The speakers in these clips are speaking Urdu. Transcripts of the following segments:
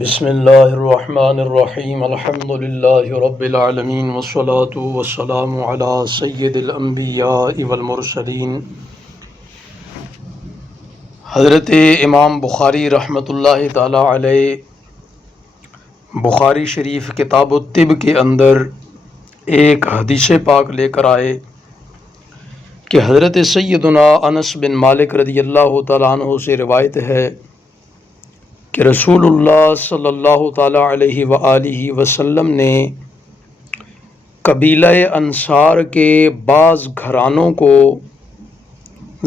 بسم اللہ الرحمن الرحیم الحمد للہ رب العالمین والصلاة والسلام علی سید الانبیاء والمرسلین حضرت امام بخاری رحمۃ اللہ تعالی علیہ بخاری شریف کتاب الطب کے اندر ایک حدیث پاک لے کر آئے کہ حضرت سیدنا انس بن مالک رضی اللہ تعالیٰ عنہ سے روایت ہے کہ رسول اللہ صلی اللہ تعالیٰ علیہ وآلہ وسلم نے قبیلہ انصار کے بعض گھرانوں کو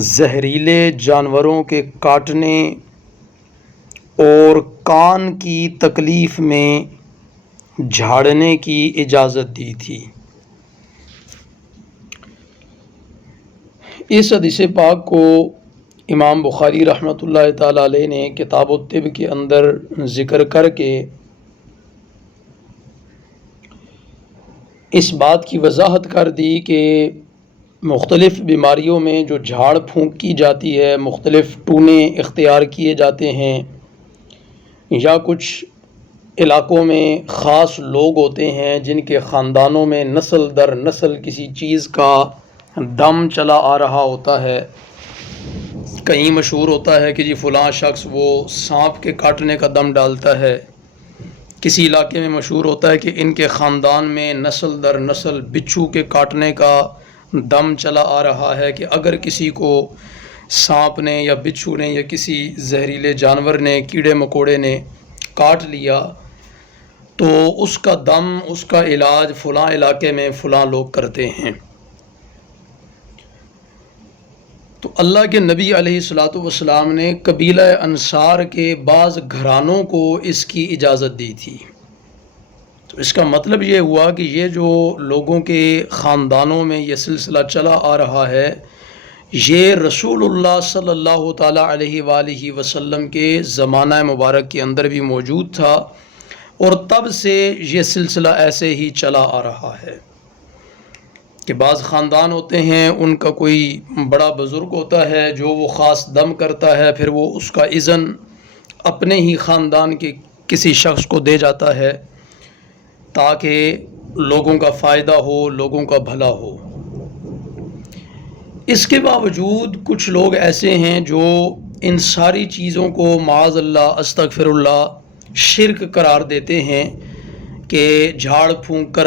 زہریلے جانوروں کے کاٹنے اور کان کی تکلیف میں جھاڑنے کی اجازت دی تھی۔ اس حدیث پاک کو امام بخاری رحمۃ اللہ تعالیٰ علیہ نے کتاب الطب کے اندر ذکر کر کے اس بات کی وضاحت کر دی کہ مختلف بیماریوں میں جو جھاڑ پھونک کی جاتی ہے، مختلف ٹونے اختیار کیے جاتے ہیں، یا کچھ علاقوں میں خاص لوگ ہوتے ہیں جن کے خاندانوں میں نسل در نسل کسی چیز کا دم چلا آ رہا ہوتا ہے۔ کہیں مشہور ہوتا ہے کہ جی فلاں شخص وہ سانپ کے کاٹنے کا دم ڈالتا ہے، کسی علاقے میں مشہور ہوتا ہے کہ ان کے خاندان میں نسل در نسل بچھو کے کاٹنے کا دم چلا آ رہا ہے کہ اگر کسی کو سانپ نے یا بچھو نے یا کسی زہریلے جانور نے، کیڑے مکوڑے نے کاٹ لیا تو اس کا دم، اس کا علاج فلاں علاقے میں فلاں لوگ کرتے ہیں۔ تو اللہ کے نبی علیہ الصلوۃ والسلام نے قبیلہ انصار کے بعض گھرانوں کو اس کی اجازت دی تھی۔ تو اس کا مطلب یہ ہوا کہ یہ جو لوگوں کے خاندانوں میں یہ سلسلہ چلا آ رہا ہے، یہ رسول اللہ صلی اللہ تعالیٰ علیہ وآلہ وسلم کے زمانہ مبارک کے اندر بھی موجود تھا، اور تب سے یہ سلسلہ ایسے ہی چلا آ رہا ہے کہ بعض خاندان ہوتے ہیں، ان کا کوئی بڑا بزرگ ہوتا ہے جو وہ خاص دم کرتا ہے، پھر وہ اس کا اذن اپنے ہی خاندان کے کسی شخص کو دے جاتا ہے تاکہ لوگوں کا فائدہ ہو، لوگوں کا بھلا ہو۔ اس کے باوجود کچھ لوگ ایسے ہیں جو ان ساری چیزوں کو معاذ اللہ استغفر اللہ شرک قرار دیتے ہیں کہ جھاڑ پھونک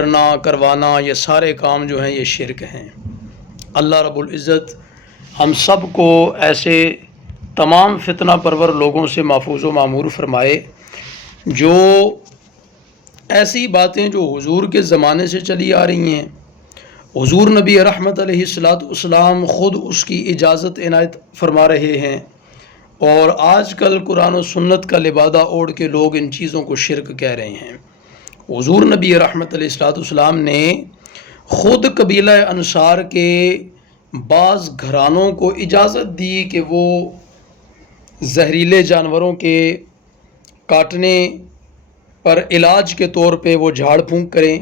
کروانا یہ سارے کام جو ہیں یہ شرک ہیں۔ اللہ رب العزت ہم سب کو ایسے تمام فتنہ پرور لوگوں سے محفوظ و معمور فرمائے جو ایسی باتیں جو حضور کے زمانے سے چلی آ رہی ہیں، حضور نبی رحمت علیہ الصلوۃ والسلام خود اس کی اجازت عنایت فرما رہے ہیں، اور آج کل قرآن و سنت کا لبادہ اوڑھ کے لوگ ان چیزوں کو شرک کہہ رہے ہیں۔ حضور نبی رحمت علیہ الصلوۃ والسلام نے خود قبیلہ انصار کے بعض گھرانوں کو اجازت دی کہ وہ زہریلے جانوروں کے کاٹنے پر علاج کے طور پہ وہ جھاڑ پھونک کریں۔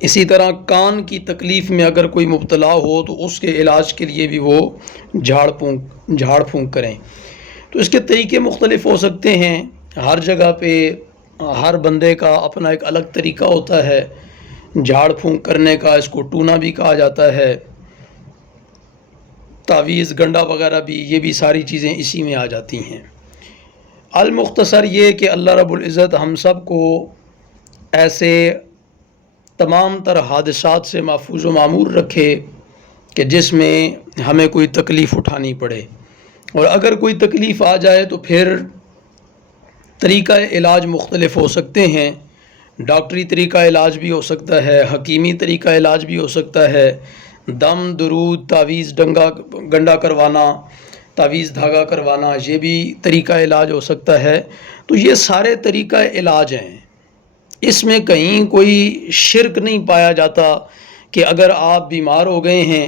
اسی طرح کان کی تکلیف میں اگر کوئی مبتلا ہو تو اس کے علاج کے لیے بھی وہ جھاڑ پھونک کریں۔ تو اس کے طریقے مختلف ہو سکتے ہیں، ہر جگہ پہ ہر بندے کا اپنا ایک الگ طریقہ ہوتا ہے جھاڑ پھونک کرنے کا۔ اس کو ٹونا بھی کہا جاتا ہے، تعویذ گنڈا وغیرہ بھی، یہ بھی ساری چیزیں اسی میں آ جاتی ہیں۔ المختصر یہ کہ اللہ رب العزت ہم سب کو ایسے تمام تر حادثات سے محفوظ و معمور رکھے کہ جس میں ہمیں کوئی تکلیف اٹھانی پڑے، اور اگر کوئی تکلیف آ جائے تو پھر طریقہ علاج مختلف ہو سکتے ہیں۔ ڈاکٹری طریقہ علاج بھی ہو سکتا ہے، حکیمی طریقہ علاج بھی ہو سکتا ہے، دم، درود، تعویذ گنڈا کروانا، تعویذ دھاگا کروانا، یہ بھی طریقہ علاج ہو سکتا ہے۔ تو یہ سارے طریقہ علاج ہیں، اس میں کہیں کوئی شرک نہیں پایا جاتا کہ اگر آپ بیمار ہو گئے ہیں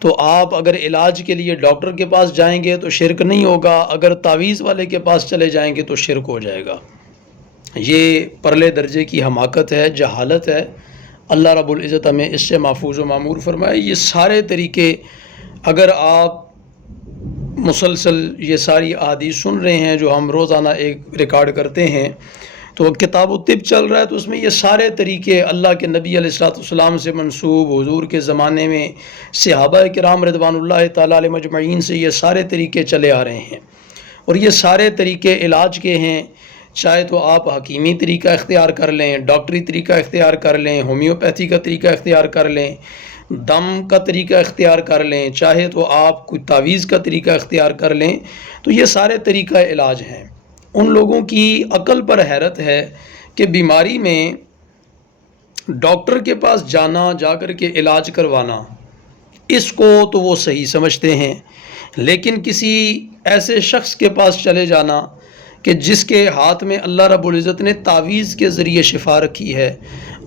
تو آپ اگر علاج کے لیے ڈاکٹر کے پاس جائیں گے تو شرک نہیں ہوگا، اگر تعویذ والے کے پاس چلے جائیں گے تو شرک ہو جائے گا۔ یہ پرلے درجے کی حماقت ہے، جہالت ہے۔ اللہ رب العزت ہمیں اس سے محفوظ و معمور فرمائے۔ یہ سارے طریقے اگر آپ مسلسل یہ ساری احادیث سن رہے ہیں جو ہم روزانہ ایک ریکارڈ کرتے ہیں، تو کتاب الطب چل رہا ہے، تو اس میں یہ سارے طریقے اللہ کے نبی علیہ الصلوۃ والسلام سے منسوب، حضور کے زمانے میں صحابہ کرام رضوان اللہ تعالیٰ علیہ مجمعین سے یہ سارے طریقے چلے آ رہے ہیں، اور یہ سارے طریقے علاج کے ہیں، چاہے تو آپ حکیمی طریقہ اختیار کر لیں، ڈاکٹری طریقہ اختیار کر لیں، ہومیوپیتھی کا طریقہ اختیار کر لیں، دم کا طریقہ اختیار کر لیں، چاہے تو آپ کوئی تعویذ کا طریقہ اختیار کر لیں، تو یہ سارے طریقہ علاج ہیں۔ ان لوگوں کی عقل پر حیرت ہے کہ بیماری میں ڈاکٹر کے پاس جانا، جا کر کے علاج کروانا، اس کو تو وہ صحیح سمجھتے ہیں، لیکن کسی ایسے شخص کے پاس چلے جانا کہ جس کے ہاتھ میں اللہ رب العزت نے تعویذ کے ذریعے شفا رکھی ہے،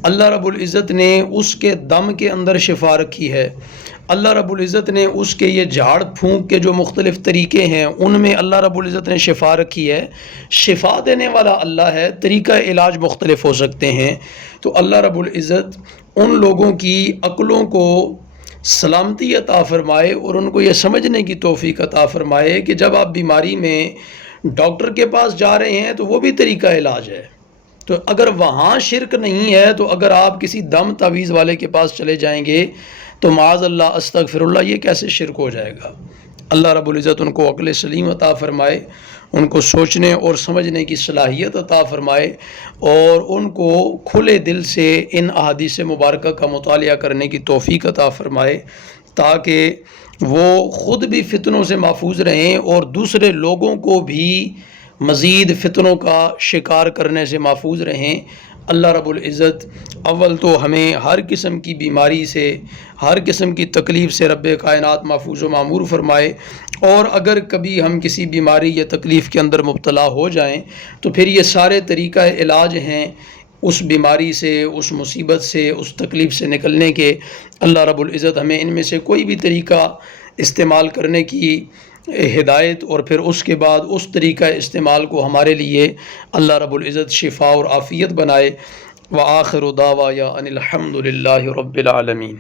اللہ رب العزت نے اس کے دم کے اندر شفا رکھی ہے، اللہ رب العزت نے اس کے یہ جھاڑ پھونک کے جو مختلف طریقے ہیں ان میں اللہ رب العزت نے شفا رکھی ہے، شفا دینے والا اللہ ہے، طریقہ علاج مختلف ہو سکتے ہیں، تو اللہ رب العزت ان لوگوں کی عقلوں کو سلامتی عطا فرمائے اور ان کو یہ سمجھنے کی توفیق عطا فرمائے کہ جب آپ بیماری میں ڈاکٹر کے پاس جا رہے ہیں تو وہ بھی طریقہ علاج ہے، تو اگر وہاں شرک نہیں ہے تو اگر آپ کسی دم تعویذ والے کے پاس چلے جائیں گے تو معاذ اللہ استغفر اللہ یہ کیسے شرک ہو جائے گا۔ اللہ رب العزت ان کو عقل سلیم عطا فرمائے، ان کو سوچنے اور سمجھنے کی صلاحیت عطا فرمائے، اور ان کو کھلے دل سے ان احادیث مبارکہ کا مطالعہ کرنے کی توفیق عطا فرمائے، تاکہ وہ خود بھی فتنوں سے محفوظ رہیں اور دوسرے لوگوں کو بھی مزید فتنوں کا شکار کرنے سے محفوظ رہیں۔ اللہ رب العزت اول تو ہمیں ہر قسم کی بیماری سے، ہر قسم کی تکلیف سے رب کائنات محفوظ و معمور فرمائے، اور اگر کبھی ہم کسی بیماری یا تکلیف کے اندر مبتلا ہو جائیں تو پھر یہ سارے طریقہ علاج ہیں اس بیماری سے، اس مصیبت سے، اس تکلیف سے نکلنے کے۔ اللہ رب العزت ہمیں ان میں سے کوئی بھی طریقہ استعمال کرنے کی ہدایت، اور پھر اس کے بعد اس طریقہ استعمال کو ہمارے لیے اللہ رب العزت شفا اور عافیت بنائے۔ وآخر دعوایا ان الحمد للہ رب العالمین۔